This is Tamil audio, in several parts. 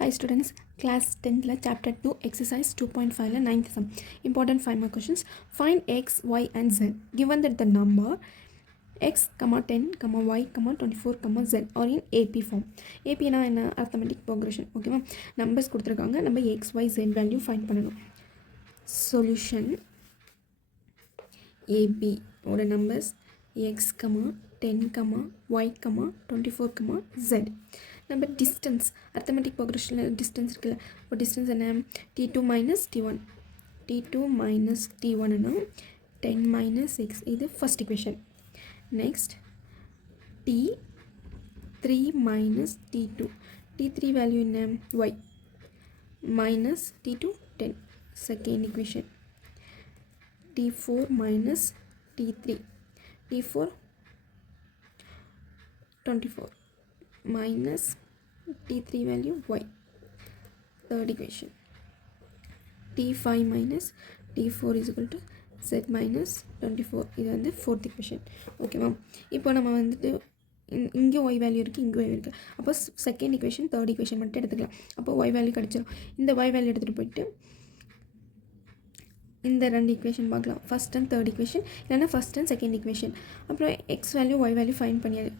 Hi students, class 10th chapter 2 exercise 2.5 9th sum. Important 5 more questions. Find x, y and z. Given that the number x, 10, y, 24, z are in AP form. AP na என்ன arithmetic progression. ஓகேவா நம்பர்ஸ் கொடுத்துருக்காங்க நம்ம x, y, z value find பண்ணணும். Solution AB ஓட நம்பர்ஸ் x, 10, y, 24, z. நம்ம distance arithmetic progression distance இருக்குல்ல இப்போ distance என்ன t2 minus t1 t2 minus t1 னா 10 minus x இது first equation. Next t3 minus t2 t3 value என்ன y minus t2 10 second equation. t4 minus t3 t4 24 minus t3 value y third equation. t5 minus t4 is equal to z minus 24 இது வந்து fourth equation. ஓகேவா இப்போ நம்ம வந்துட்டு இங்கே y வேல்யூ இருக்குது இங்கே y இருக்குது அப்போ செகண்ட் ஈக்குவேஷன் தேர்ட் ஈக்குவேஷன் மட்டும் எடுத்துக்கலாம் அப்போ y வேல்யூ கிடச்சிரும் இந்த y வேல்யூ எடுத்துகிட்டு போயிட்டு இந்த ரெண்டு ஈக்குவேஷன் பார்க்கலாம் ஃபஸ்ட் அண்ட் தேர்ட் ஈக்குவேஷன் இல்லைனா ஃபஸ்ட் அண்ட் செகண்ட் ஈக்குவேஷன் அப்புறம் x value y value find பண்ணியாது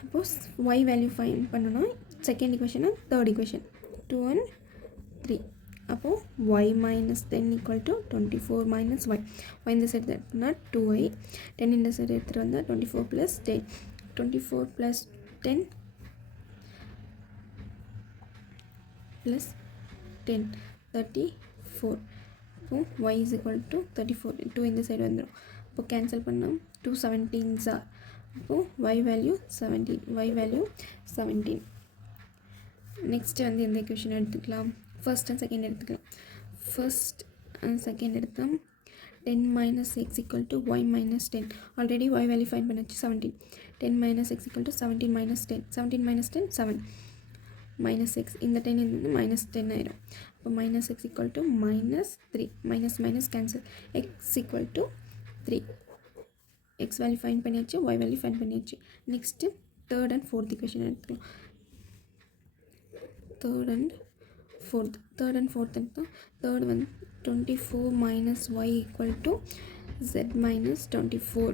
சப்போஸ் y வேல்யூ ஃபைண்ட் பண்ணணும் second equation and third equation 2 and 3 அப்போது y minus 10 equal to 24 minus y இந்த சைடு எடுத்துனா 2y 10 இந்த சைடு எடுத்துகிட்டு வந்தால் 24 plus 10 24 plus 10 plus 10 34 அப்போது y is equal to 34 2 இந்த சைடு வந்துடும் அப்போ கேன்சல் பண்ணால் 2 17s are அப்போது y value 17 y value 17. Next வந்து எந்த ஈக்குவேஷன் எடுத்துக்கலாம் ஃபர்ஸ்ட் அண்ட் செகண்ட் எடுத்துக்கலாம் ஃபர்ஸ்ட் அண்ட் செகண்ட் எடுத்தால் 10 minus x equal to y minus 10 already y value find பண்ணாச்சு 17 10 minus x equal to 17 minus 10 17 minus 10 7 minus x இந்த 10 இருந்து minus 10 ஆயிடும் அப்போ minus x equal to minus 3 minus minus cancel x equal to 3 x value find பண்ணியாச்சு y வேல்யூ ஃபைண்ட் பண்ணியாச்சு next third and fourth equation எடுத்துக்கலாம் தேர்ட் அண்ட் ஃபோர்த் எடுத்தால் தேர்ட் வந்து 24 minus y equal to z minus 24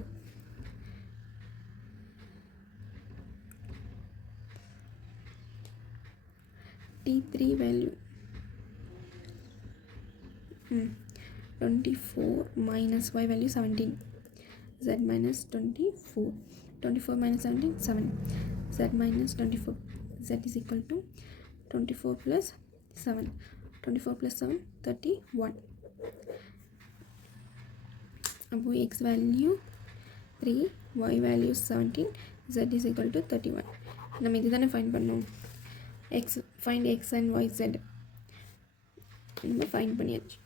t3 value 24 minus y value 17 z minus 24 24 minus 17 7 z minus 24 z is equal to 24 plus 7 24 plus 7 31 அப்போ x value 3 y value 17 z is equal to 31 நம்ம இதுதானே ஃபைண்ட் பண்ணோம் x find x and y z நம்ம ஃபைண்ட் பண்ணியாச்சு